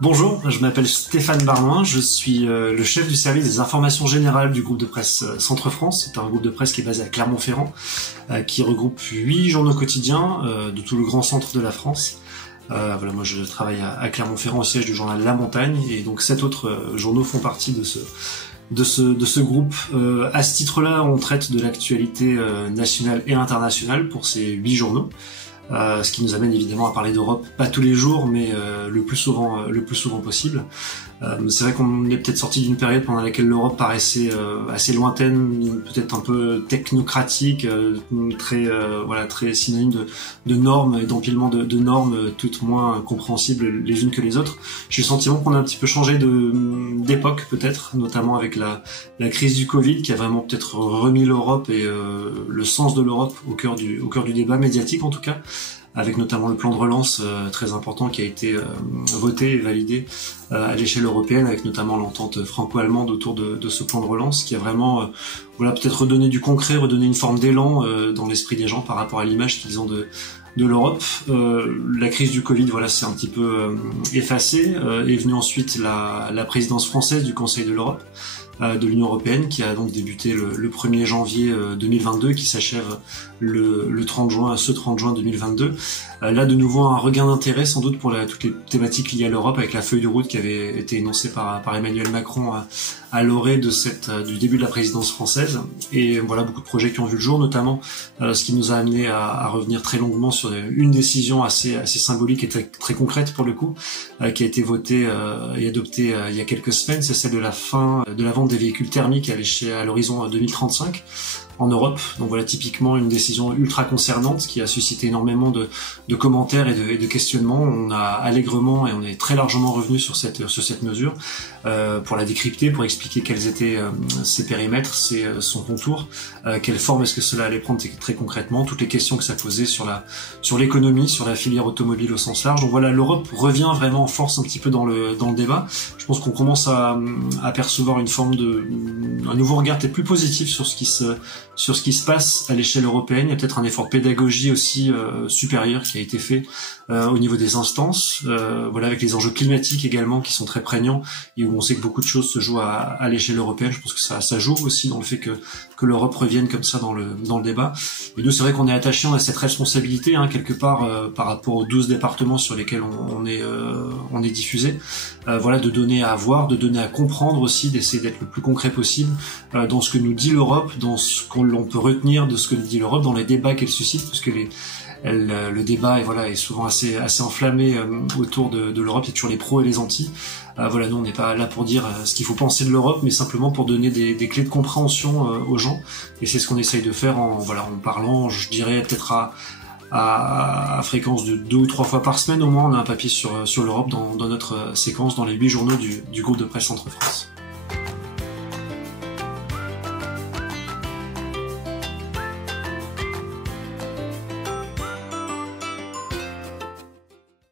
Bonjour, je m'appelle Stéphane Barnoin, je suis le chef du service des informations générales du groupe de presse Centre France. C'est un groupe de presse qui est basé à Clermont-Ferrand, qui regroupe 8 journaux quotidiens de tout le grand centre de la France. Moi je travaille à Clermont-Ferrand au siège du journal La Montagne, et donc 7 autres journaux font partie de ce groupe. À ce titre-là, on traite de l'actualité nationale et internationale pour ces 8 journaux. Ce qui nous amène évidemment à parler d'Europe, pas tous les jours, mais le plus souvent possible. C'est vrai qu'on est peut-être sorti d'une période pendant laquelle l'Europe paraissait assez lointaine, peut-être un peu technocratique, très synonyme de normes et d'empilement de normes toutes moins compréhensibles les unes que les autres. J'ai le sentiment qu'on a un petit peu changé d'époque peut-être, notamment avec la crise du Covid qui a vraiment peut-être remis l'Europe et le sens de l'Europe au cœur du débat médiatique en tout cas, avec notamment le plan de relance très important qui a été voté et validé à l'échelle européenne, avec notamment l'entente franco-allemande autour de ce plan de relance qui a vraiment peut-être redonné du concret, redonné une forme d'élan dans l'esprit des gens par rapport à l'image qu'ils ont de l'Europe. La crise du Covid, c'est un petit peu effacé. Est venue ensuite la présidence française du Conseil de l'Europe, de l'Union européenne, qui a donc débuté le 1er janvier 2022, qui s'achève le 30 juin 2022. Là, de nouveau, un regain d'intérêt, sans doute, pour toutes les thématiques liées à l'Europe, avec la feuille de route qui avait été énoncée par Emmanuel Macron à l'orée du début de la présidence française. Et voilà, beaucoup de projets qui ont vu le jour, notamment ce qui nous a amené à revenir très longuement sur une décision assez symbolique et très concrète pour le coup, qui a été votée et adoptée il y a quelques semaines. C'est celle de la fin de la vente des véhicules thermiques à l'horizon 2035 en Europe. Donc voilà, typiquement une décision ultra concernante qui a suscité énormément de commentaires et de questionnements. On a allègrement et on est très largement revenu sur cette mesure pour la décrypter, pour expliquer quels étaient ses périmètres, son contour, quelle forme est-ce que cela allait prendre très concrètement, toutes les questions que ça posait sur l'économie, sur la filière automobile au sens large. Donc voilà, l'Europe revient vraiment en force un petit peu dans le débat. Je pense qu'on commence à percevoir une forme un nouveau regard peut-être plus positif sur ce qui se passe à l'échelle européenne. Il y a peut-être un effort de pédagogie aussi supérieur qui a été fait au niveau des instances, avec les enjeux climatiques également qui sont très prégnants et où on sait que beaucoup de choses se jouent à l'échelle européenne. Je pense que ça joue aussi dans le fait que l'Europe revienne comme ça dans le débat. Et nous, c'est vrai qu'on est attaché, on a cette responsabilité quelque part par rapport aux 12 départements sur lesquels on est diffusé, de donner à voir, de donner à comprendre aussi, d'essayer d'être le plus concret possible dans ce que nous dit l'Europe, dans ce qu'on peut retenir de ce que nous dit l'Europe, dans les débats qu'elle suscite, parce que le débat est souvent assez enflammé autour de l'Europe. Il y a toujours les pros et les antis. Nous, on n'est pas là pour dire ce qu'il faut penser de l'Europe, mais simplement pour donner des clés de compréhension aux gens. Et c'est ce qu'on essaye de faire en parlant, je dirais peut-être à fréquence de 2 ou 3 fois par semaine au moins. On a un papier sur l'Europe dans notre séquence, dans les 8 journaux du groupe de presse Centre France.